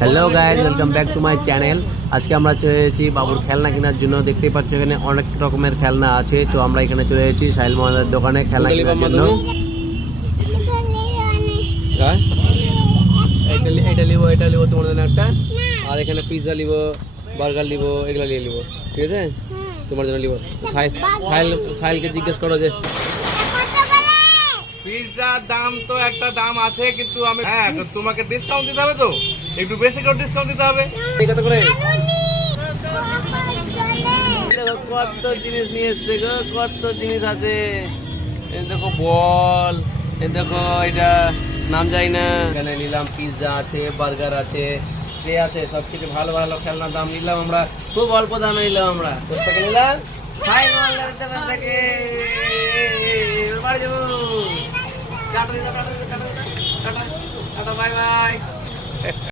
Hello guys, welcome back to my channel. আজকে আমরা চলে এসেছি বাবুর খেলনা কেনার জন্য। দেখতেই পাচ্ছ এখানে অনেক রকমের খেলনা আছে। তো আমরা এখানে চলে এসেছি সাহিল মোহাম্মদের দোকানে খেলনা কেনার জন্য। এটা লিবো তোমার জন্য একটা, আর এখানে পিৎজা লিবো, বার্গার লিবো, এগুলো নিয়ে লিবো, ঠিক আছে? তোমার জন্য লিবো। সাহিলকে জিজ্ঞেস করো যে পিৎজার দাম তো একটা দাম আছে, কিন্তু আমি তোমাকে ডিসকাউন্ট দিতে হবে, তো একটু বেশি করে ডিসকাউন্ট দিতে হবে। কত করে? কত জিনিস নিয়ে এসছে গো, কত জিনিস আছে। এই দেখো বল, এই দেখো এটা নাম যাই না। এখানে নিলাম পিৎজা আছে, বার্গার আছে, ট্রে আছে, সবকিছু ভালো ভালো খেলনার দাম নিলাম আমরা, খুব অল্প দামে নিলাম আমরা। কোথা নিলাম? সাহিল মোহাম্মদের দোকান থেকে। বাড়ি যাবো। Tata, bye bye.